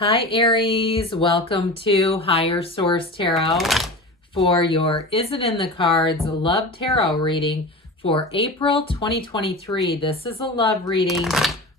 Hi Aries, welcome to Higher Source Tarot for your Is It in the Cards Love Tarot reading for April 2023. This is a love reading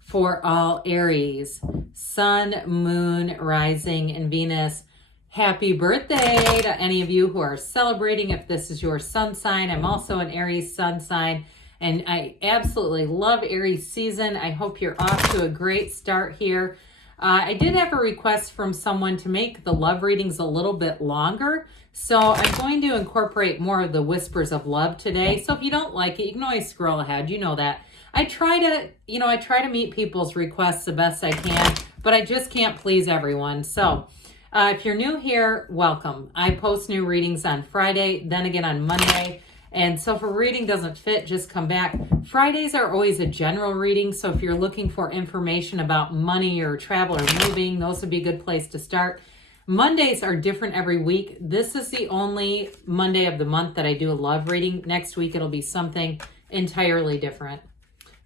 for all Aries, Sun, Moon, Rising, and Venus. Happy birthday to any of you who are celebrating. If this is your sun sign, I'm also an Aries sun sign, and I absolutely love Aries season. I hope you're off to a great start here. I did have a request from someone to make the love readings a little bit longer, so I'm going to incorporate more of the whispers of love today. So if you don't like it, you can always scroll ahead. You know that. I try to meet people's requests the best I can, but I just can't please everyone. So if you're new here, welcome. I post new readings on Friday, then again on Monday. And so if a reading doesn't fit, just come back. Fridays are always a general reading, so if you're looking for information about money or travel or moving, those would be a good place to start. Mondays are different every week. This is the only Monday of the month that I do a love reading. Next week, it'll be something entirely different.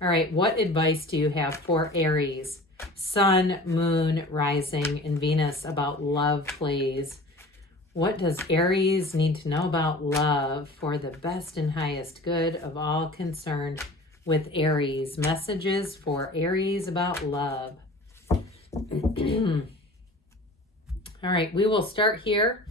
All right, what advice do you have for Aries, Sun, Moon, Rising, and Venus about love, please? What does Aries need to know about love for the best and highest good of all concerned with Aries? Messages for Aries about love. All right, we will start here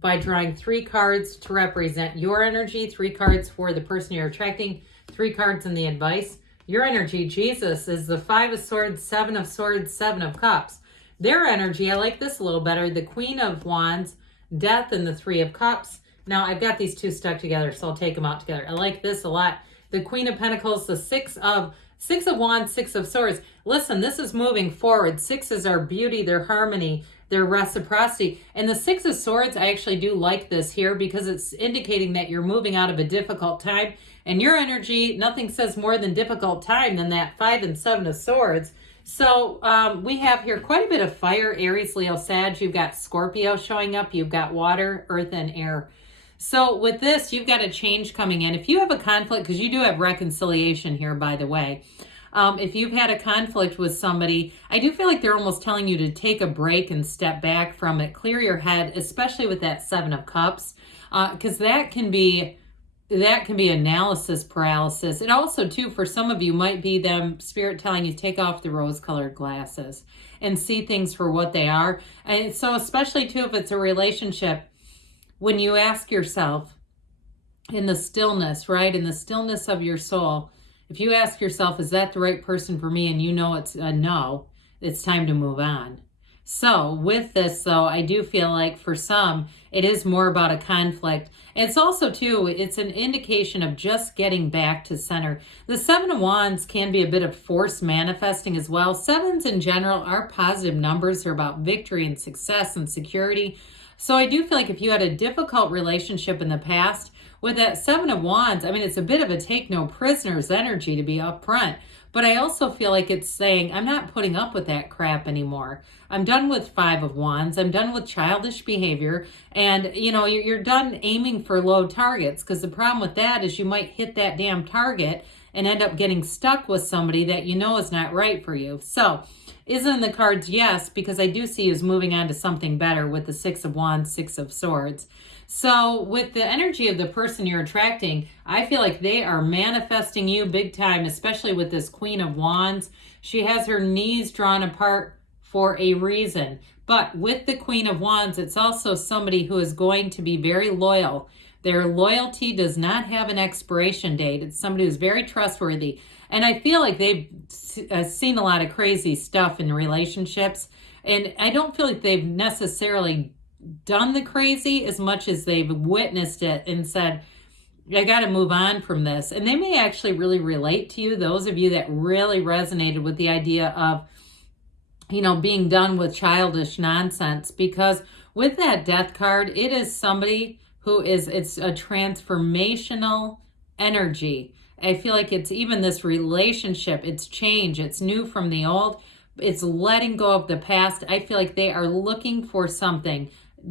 by drawing 3 cards to represent your energy, 3 cards for the person you're attracting, 3 cards in the advice. Your energy, Jesus, is the 5 of Swords, 7 of Swords, 7 of Cups. Their energy, I like this a little better, the Queen of Wands, Death, and the 3 of Cups. Now, I've got these 2 stuck together, so I'll take them out together. I like this a lot. The Queen of Pentacles, the 6 of Wands, 6 of Swords. Listen, this is moving forward. 6s are beauty, their harmony, their reciprocity. And the 6 of Swords, I actually do like this here because it's indicating that you're moving out of a difficult time. And your energy, nothing says more than difficult time than that 5 and 7 of Swords. So we have here quite a bit of fire, Aries, Leo, Sag. You've got Scorpio showing up. You've got water, earth, and air. So with this, you've got a change coming in. If you have a conflict, because you do have reconciliation here, by the way. If you've had a conflict with somebody, I do feel like they're almost telling you to take a break and step back from it. Clear your head, especially with that 7 of Cups, because that can be analysis paralysis. It also, too, for some of you, might be them, Spirit telling you, take off the rose-colored glasses and see things for what they are. And so especially, too, if it's a relationship, when you ask yourself in the stillness, right, in the stillness of your soul, if you ask yourself, is that the right person for me? And you know it's a no, it's time to move on. So with this, though, I do feel like for some, it is more about a conflict. It's also, too, it's an indication of just getting back to center. The 7 of Wands can be a bit of force manifesting as well. 7s in general are positive numbers. They're about victory and success and security. So I do feel like if you had a difficult relationship in the past, with that 7 of Wands, I mean, it's a bit of a take no prisoners energy, to be upfront. But I also feel like it's saying, I'm not putting up with that crap anymore. I'm done with 5 of Wands. I'm done with childish behavior. And, you know, you're done aiming for low targets, because the problem with that is you might hit that damn target and end up getting stuck with somebody that you know is not right for you. So, is it in the cards? Yes, because I do see you as moving on to something better with the 6 of Wands, 6 of Swords. So with the energy of the person you're attracting, I feel like they are manifesting you big time, especially with this Queen of Wands. She has her knees drawn apart for a reason. But with the Queen of Wands, it's also somebody who is going to be very loyal. Their loyalty does not have an expiration date. It's somebody who's very trustworthy. And I feel like they've seen a lot of crazy stuff in relationships. And I don't feel like they've necessarily done the crazy as much as they've witnessed it and said, I got to move on from this. And they may actually really relate to you, those of you that really resonated with the idea of, you know, being done with childish nonsense. Because with that Death card, it is somebody who it's a transformational energy. I feel like it's even this relationship, it's change, it's new from the old, it's letting go of the past. I feel like they are looking for something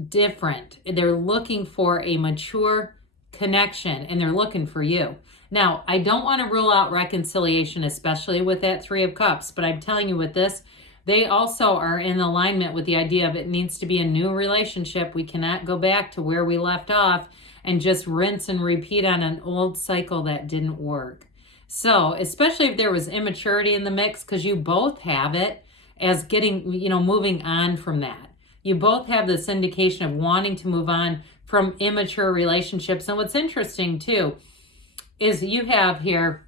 different. They're looking for a mature connection, and they're looking for you. Now, I don't want to rule out reconciliation, especially with that 3 of Cups, but I'm telling you with this, they also are in alignment with the idea of it needs to be a new relationship. We cannot go back to where we left off and just rinse and repeat on an old cycle that didn't work. So, especially if there was immaturity in the mix, because you both have it as getting, moving on from that. You both have this indication of wanting to move on from immature relationships. And what's interesting too is you have here,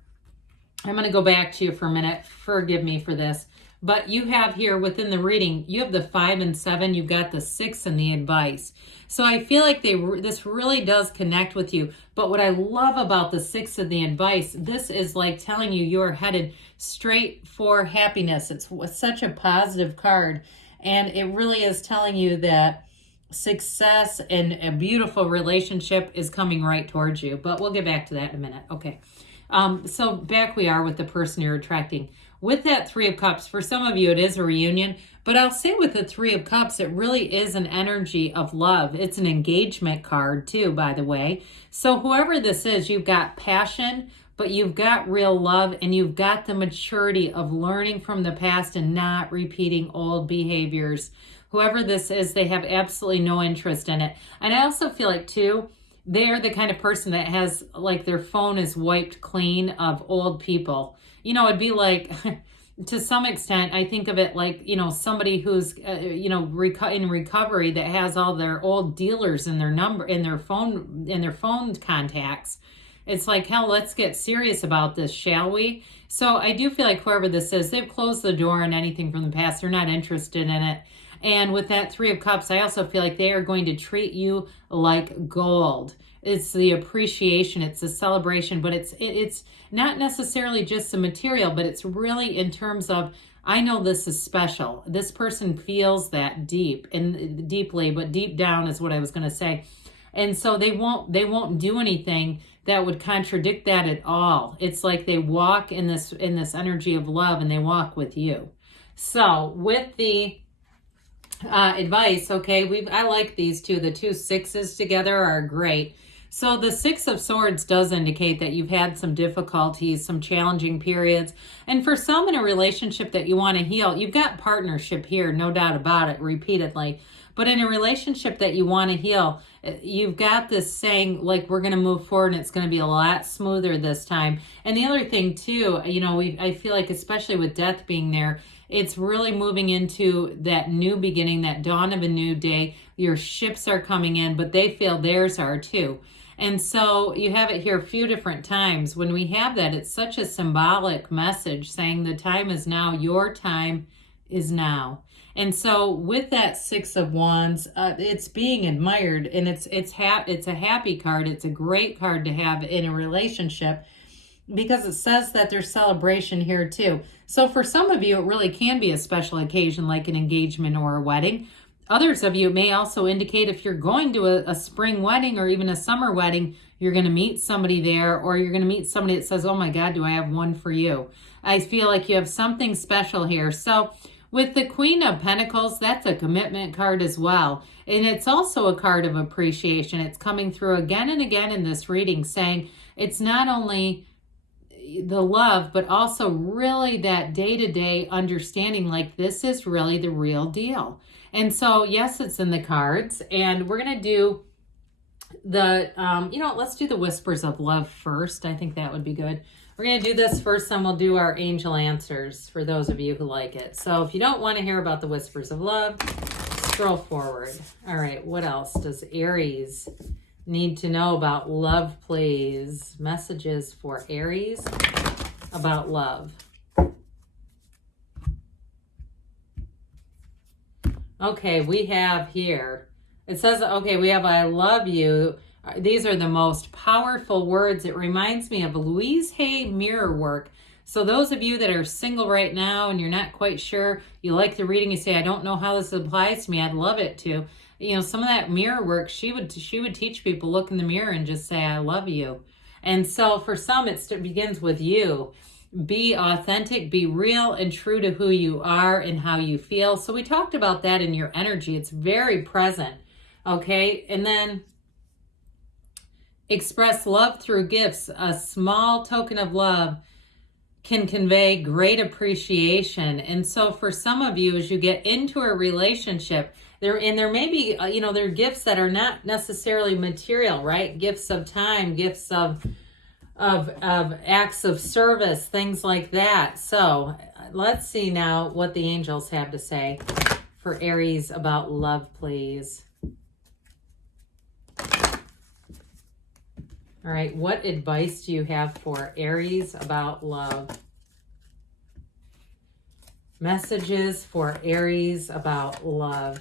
I'm going to go back to you for a minute. Forgive me for this. But you have here within the reading, you have the 5 and 7, you've got the 6 and the advice. So I feel like this really does connect with you. But what I love about the 6 of the advice, this is like telling you you're headed straight for happiness. It's such a positive card. And it really is telling you that success and a beautiful relationship is coming right towards you. But we'll get back to that in a minute. Okay. So back we are with the person you're attracting. With that 3 of Cups, for some of you, it is a reunion. But I'll say with the 3 of Cups, it really is an energy of love. It's an engagement card too, by the way. So whoever this is, you've got passion, but you've got real love, and you've got the maturity of learning from the past and not repeating old behaviors. Whoever this is, they have absolutely no interest in it. And I also feel like too, they're the kind of person that has like their phone is wiped clean of old people. It'd be like, to some extent, I think of it like, somebody who's, in recovery that has all their old dealers in their phone contacts. It's like, hell, let's get serious about this, shall we? So I do feel like whoever this is, they've closed the door on anything from the past. They're not interested in it. And with that 3 of Cups, I also feel like they are going to treat you like gold. It's the appreciation, it's the celebration, but it's not necessarily just the material, but it's really in terms of, I know this is special. This person feels that deeply, but deep down is what I was going to say. And so they won't do anything that would contradict that at all. It's like they walk in this energy of love, and they walk with you. So with the advice, okay, I like these two. The 2 6s together are great. So the 6 of Swords does indicate that you've had some difficulties, some challenging periods. And for some in a relationship that you want to heal, you've got partnership here, no doubt about it, repeatedly. But in a relationship that you want to heal, you've got this saying, like, we're going to move forward and it's going to be a lot smoother this time. And the other thing too, I feel like, especially with death being there, it's really moving into that new beginning, that dawn of a new day. Your ships are coming in, but they feel theirs are too. And so you have it here a few different times. When we have that, it's such a symbolic message saying the time is now, your time is now. And so with that 6 of Wands, it's being admired, and it's a happy card. It's a great card to have in a relationship because it says that there's celebration here too. So for some of you, it really can be a special occasion like an engagement or a wedding. Others of you, it may also indicate if you're going to a spring wedding or even a summer wedding, you're going to meet somebody there, or you're going to meet somebody that says, oh my God, do I have one for you? I feel like you have something special here. So with the Queen of Pentacles, that's a commitment card as well. And it's also a card of appreciation. It's coming through again and again in this reading saying it's not only the love, but also really that day-to-day understanding, like this is really the real deal. And so, yes, it's in the cards, and we're going to do the, let's do the Whispers of Love first. I think that would be good. We're going to do this first, then we'll do our angel answers for those of you who like it. So if you don't want to hear about the Whispers of Love, scroll forward. All right, what else does Aries need to know about love, please? Messages for Aries about love. Okay, we have here, it says, okay, we have I love you. These are the most powerful words. It reminds me of Louise Hay mirror work. So those of you that are single right now and you're not quite sure, you like the reading, you say, I don't know how this applies to me, I'd love it to. Some of that mirror work, she would teach people, look in the mirror and just say, I love you. And so for some, it begins with you. Be authentic, be real and true to who you are and how you feel. So we talked about that in your energy. It's very present. Okay. And then express love through gifts, a small token of love can convey great appreciation. And so for some of you, as you get into a relationship, there may be, there are gifts that are not necessarily material, right? Gifts of time, gifts of acts of service, things like that. So let's see now what the angels have to say for Aries about love, please. All right, what advice do you have for Aries about love? Messages for Aries about love.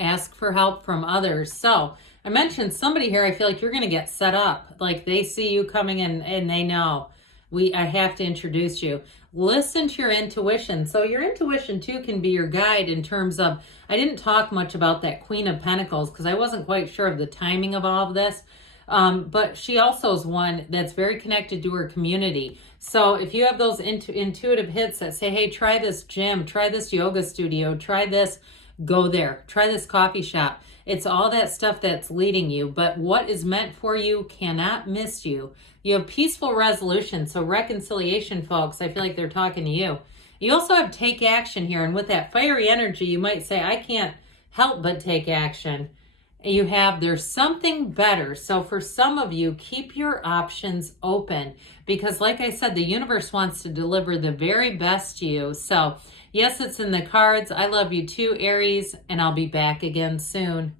Ask for help from others. So I mentioned somebody here, I feel like you're going to get set up. Like they see you coming in and they know, I have to introduce you. Listen to your intuition. So your intuition too can be your guide in terms of, I didn't talk much about that Queen of Pentacles because I wasn't quite sure of the timing of all of this. But she also is one that's very connected to her community. So if you have those intuitive hits that say, hey, try this gym, try this yoga studio, try this, go there, try this coffee shop. It's all that stuff that's leading you, but what is meant for you cannot miss you. You have peaceful resolution, so reconciliation, folks, I feel like they're talking to you. You also have take action here, and with that fiery energy, you might say, I can't help but take action. You have, there's something better. So for some of you, keep your options open because like I said, the universe wants to deliver the very best to you. So yes, it's in the cards. I love you too, Aries, and I'll be back again soon.